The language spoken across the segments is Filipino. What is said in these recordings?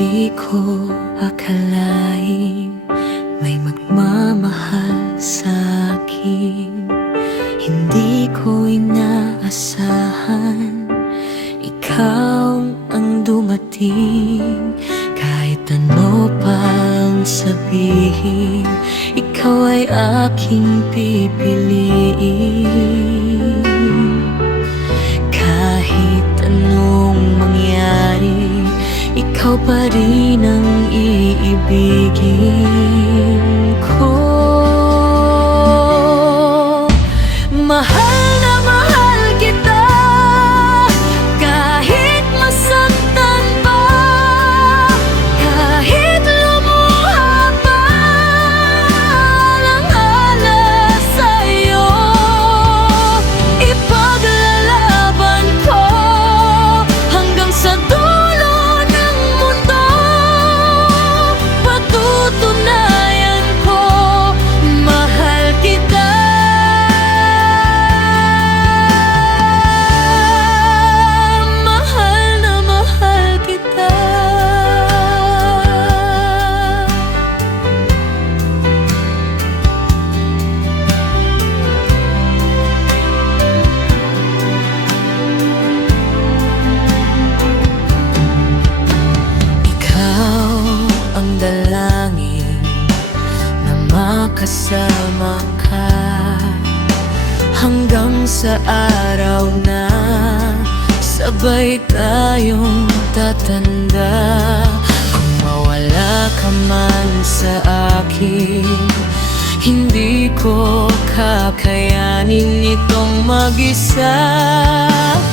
Di ko akalain may magmamahal sa akin. Hindi ko inaasahan ikaw ang dumating. Kahit ano pang sabihin, ikaw ay aking pipiliin. Kahit anong mangyari, ikaw pa rin ang iibigin ko. Mahal na mahal kita, kahit masaktan pa, kahit lumuha pa ang alas sa'yo. Ipaglalaban ko hanggang sa dulo ng mundo. Patutunayan ko, mahal kita. Mahal na mahal kita. Ikaw ang dalangin na makasama ka hanggang sa araw na sabay tayong tatanda. Kung mawala ka man sa akin, hindi ko kakayanin itong mag-isa.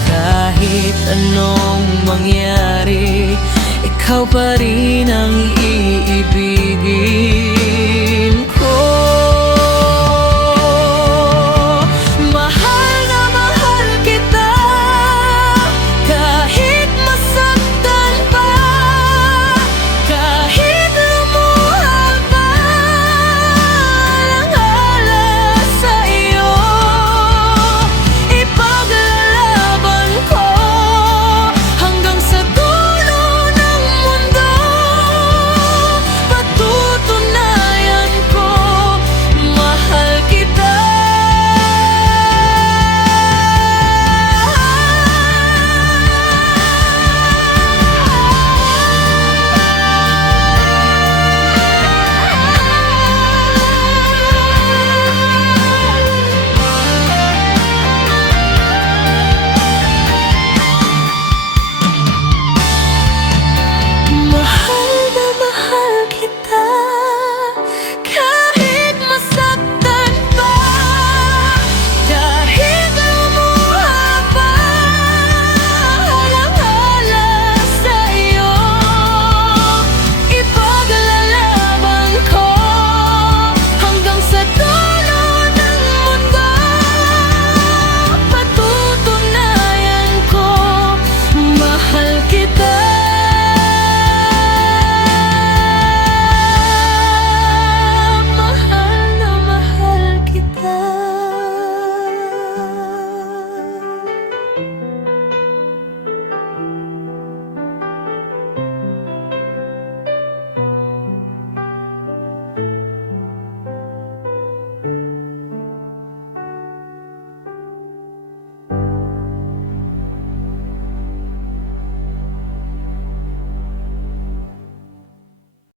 Kahit anong mangyari, ikaw pa rin ang iibigin